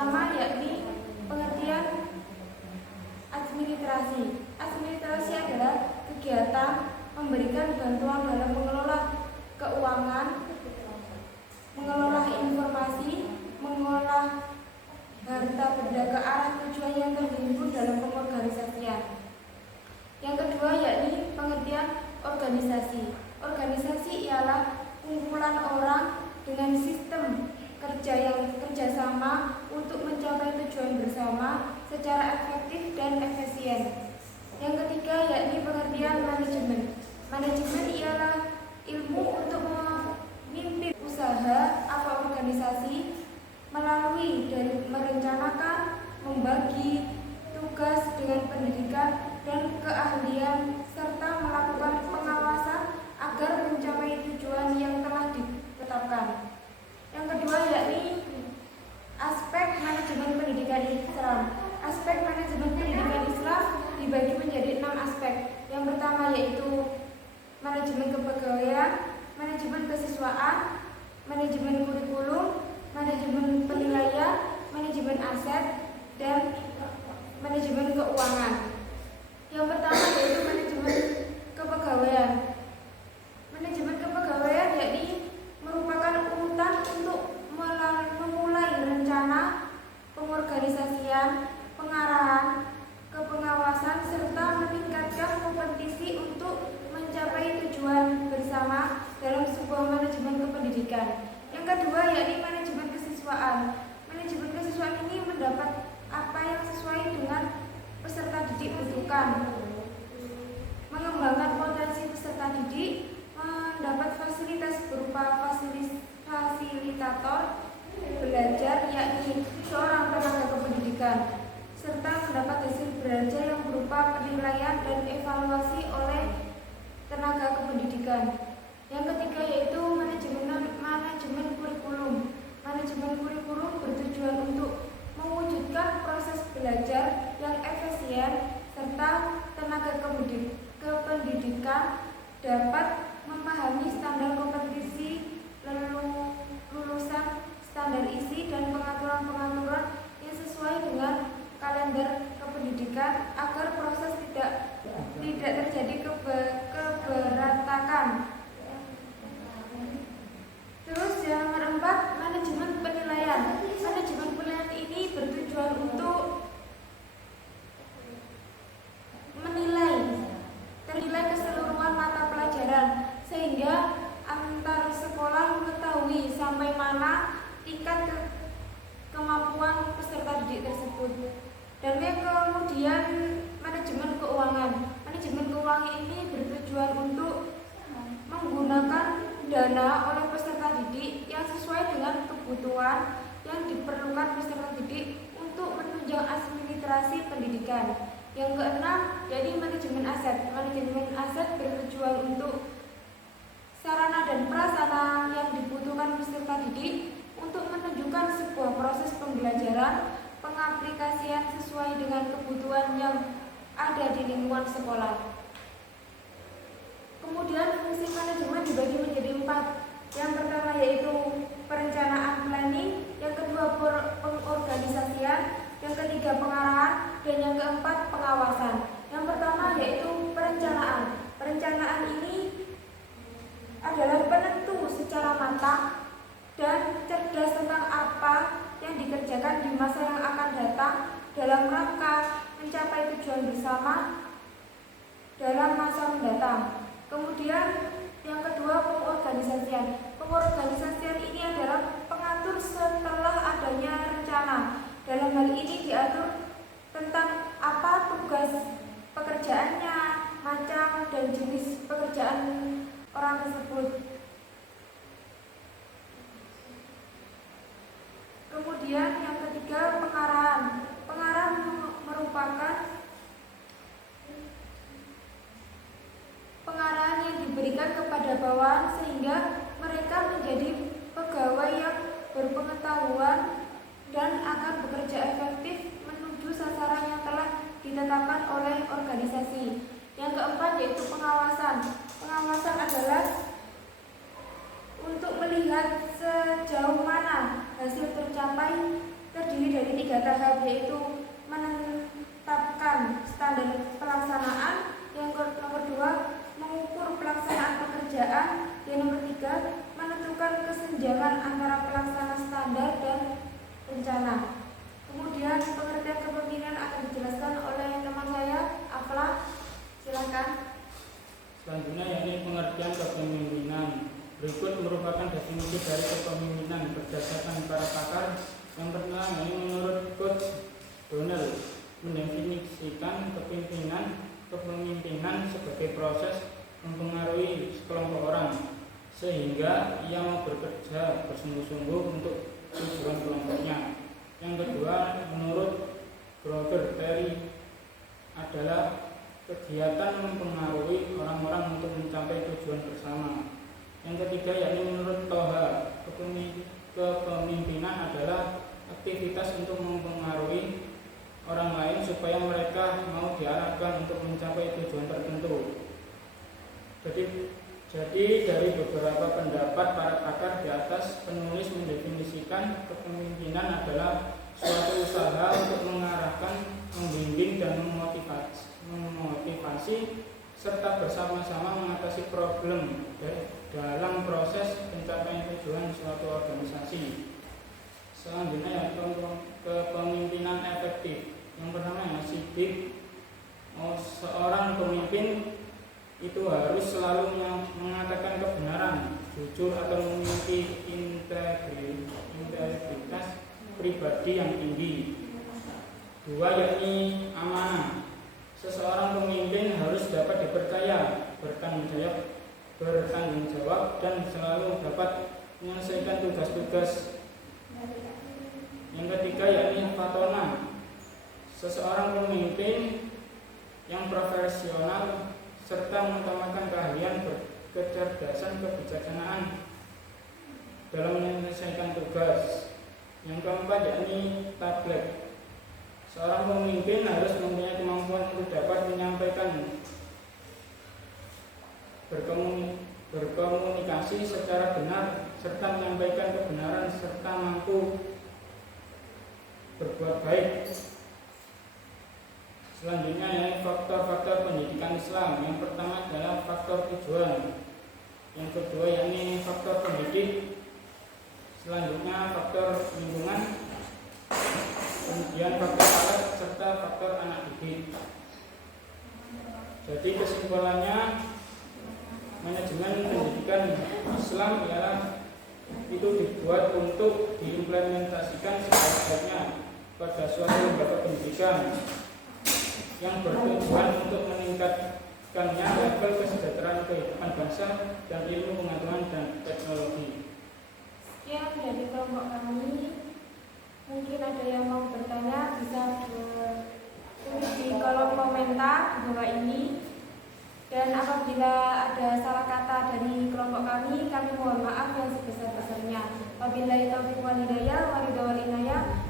pertama yakni pengertian administrasi. Administrasi adalah kegiatan memberikan bantuan dalam mengelola keuangan, mengelola informasi, mengolah harta benda ke arah tujuan yang terhimpun dalam pengorganisasian. Yang kedua yakni pengertian organisasi. Organisasi ialah kumpulan orang dengan sistem kerja yang kerjasama untuk mencapai tujuan bersama secara efektif dan efisien. Yang ketiga yakni pengertian manajemen. Manajemen ialah ilmu untuk memimpin usaha atau organisasi melalui dari merencanakan, membagi tugas dengan pendidikan dan keahlian serta melakukan pengawasan agar mencapai tujuan yang telah ditetapkan. Yang kedua yakni aspek manajemen pendidikan Islam. Aspek manajemen pendidikan Islam dibagi menjadi 6 aspek. Yang pertama yaitu manajemen kepegawaian, manajemen kesiswaan, manajemen kurikulum, manajemen penilaian, manajemen aset, dan manajemen keuangan. Yang pertama yaitu manajemen kepegawaian. Manajemen kepegawaian yakni merupakan urutan untuk memulai rencana, pengorganisasian, pengarahan, kepengawasan, serta meningkatkan kompetisi untuk mencapai tujuan bersama dalam sebuah manajemen kependidikan. Yang kedua yakni manajemen kesiswaan. Manajemen kesiswaan ini mendapat apa yang sesuai dengan peserta didik butuhkan, mengembangkan potensi peserta didik, mendapat fasilitas berupa fasilitator belajar yakni seorang tenaga kependidikan, serta mendapat hasil belajar yang berupa penilaian dan evaluasi oleh tenaga kependidikan. Yang ketiga yaitu manajemen kurikulum. Manajemen kurikulum bertujuan untuk mewujudkan proses belajar yang efisien serta tenaga kependidikan dapat memahami standar kompetisi, lulusan, standar isi, dan pengaturan-pengaturan yang sesuai dengan kalender kependidikan agar proses tidak terjadi keberantakan. Terus yang nomor 4, manajemen penilaian. Manajemen penilaian ini bertujuan untuk ternilai keseluruhan mata pelajaran sehingga antar sekolah mengetahui sampai mana tingkat kemampuan peserta didik tersebut. Dan yang kemudian manajemen keuangan. Manajemen keuangan ini bertujuan untuk menggunakan dana oleh peserta didik yang sesuai dengan kebutuhan yang diperlukan peserta didik untuk menunjang administrasi pendidikan. Yang keenam, yaitu manajemen aset. Manajemen aset bertujuan untuk sarana dan prasarana yang dibutuhkan peserta didik untuk menunjukkan sebuah proses pembelajaran, pengaplikasian sesuai dengan kebutuhan yang ada di lingkungan sekolah. Kemudian fungsi manajemen dibagi menjadi 4. Yang pertama yaitu perencanaan planning, yang kedua pengorganisasian, yang ketiga pengarahan, dan yang keempat pengawasan. Yang pertama yaitu perencanaan. Perencanaan ini adalah penentu secara matang dan cerdas tentang apa yang dikerjakan di masa yang akan datang dalam rangka mencapai tujuan bersama dalam masa mendatang. Kemudian yang kedua pengorganisasian. Pengorganisasian ini adalah pengatur setelah adanya rencana. Dalam hal ini diatur tentang apa tugas pekerjaannya, macam dan jenis pekerjaan orang tersebut. Kemudian yang ketiga pengarahan. Pengarahan merupakan pengarahan yang diberikan kepada bawahan sehingga mereka menjadi pegawai yang berpengetahuan dan akan bekerja efektif menuju sasaran yang telah ditetapkan oleh organisasi. Yang keempat yaitu pengawasan. Pengawasan adalah untuk melihat sejauh mana hasil tercapai terdiri dari 3 tahap, yaitu menetapkan standar pelaksanaan, yang nomor 2 mengukur pelaksanaan pekerjaan, yang nomor 3 menentukan kesenjangan antara pelaksana standar dan rencana. Kemudian pengertian kepemimpinan akan dijelaskan oleh teman saya, Afla. Silakan. Selanjutnya yakni pengertian kepemimpinan. Berikut merupakan definisi dari kepemimpinan berdasarkan para pakar. Yang pertama yakni menurut Coach Donald mendefinisikan kepemimpinan sebagai proses mempengaruhi sekelompok orang sehingga ia mau bekerja bersungguh-sungguh untuk tujuan kelompoknya. Yang kedua, menurut Grover Terry adalah kegiatan mempengaruhi orang-orang untuk mencapai tujuan bersama. Yang ketiga, yakni menurut Toha, kepemimpinan adalah aktivitas untuk mempengaruhi orang lain supaya mereka mau diarahkan untuk mencapai tujuan tertentu. Jadi dari beberapa pendapat para pakar di atas, penulis mendefinisikan kepemimpinan adalah suatu usaha untuk mengarahkan, membimbing dan memotivasi serta bersama-sama mengatasi problem dalam proses pencapaian tujuan suatu organisasi. Selanjutnya yaitu kepemimpinan efektif. Yang pertama ya sidik. Seorang pemimpin itu harus selalu mengatakan kebenaran, jujur atau memiliki integritas pribadi yang tinggi. 2 yakni amanah. Seseorang pemimpin harus dapat dipercaya, bertanggung jawab dan selalu dapat menyelesaikan tugas-tugas. Yang ketiga yakni fatona. Seseorang pemimpin yang profesional serta mengutamakan keahlian, kecerdasan, kebijaksanaan dalam menyelesaikan tugas. Yang keempat yakni tablet. Seorang pemimpin harus mempunyai kemampuan untuk dapat menyampaikan, berkomunikasi secara benar serta menyampaikan kebenaran serta mampu berbuat baik. Selanjutnya yakni faktor-faktor pendidikan Islam. Yang pertama adalah faktor tujuan. Yang kedua yakni faktor pendidik. Selanjutnya faktor lingkungan. Kemudian faktor alat serta faktor anak didik. Jadi kesimpulannya, manajemen pendidikan Islam ialah itu dibuat untuk diimplementasikan sebaik-baiknya pada suatu lembaga pendidikan yang bertujuan untuk meningkatkannya level kesejahteraan kehidupan bangsa dan ilmu pengetahuan dan teknologi. Sekian dari kelompok kami. Mungkin ada yang mau bertanya, bisa tulis di kolom komentar di bawah ini. Dan apabila ada salah kata dari kelompok kami mohon maaf yang sebesar-besarnya. Wabillahi taufiq wal hidayah, wa ridha wal inayah.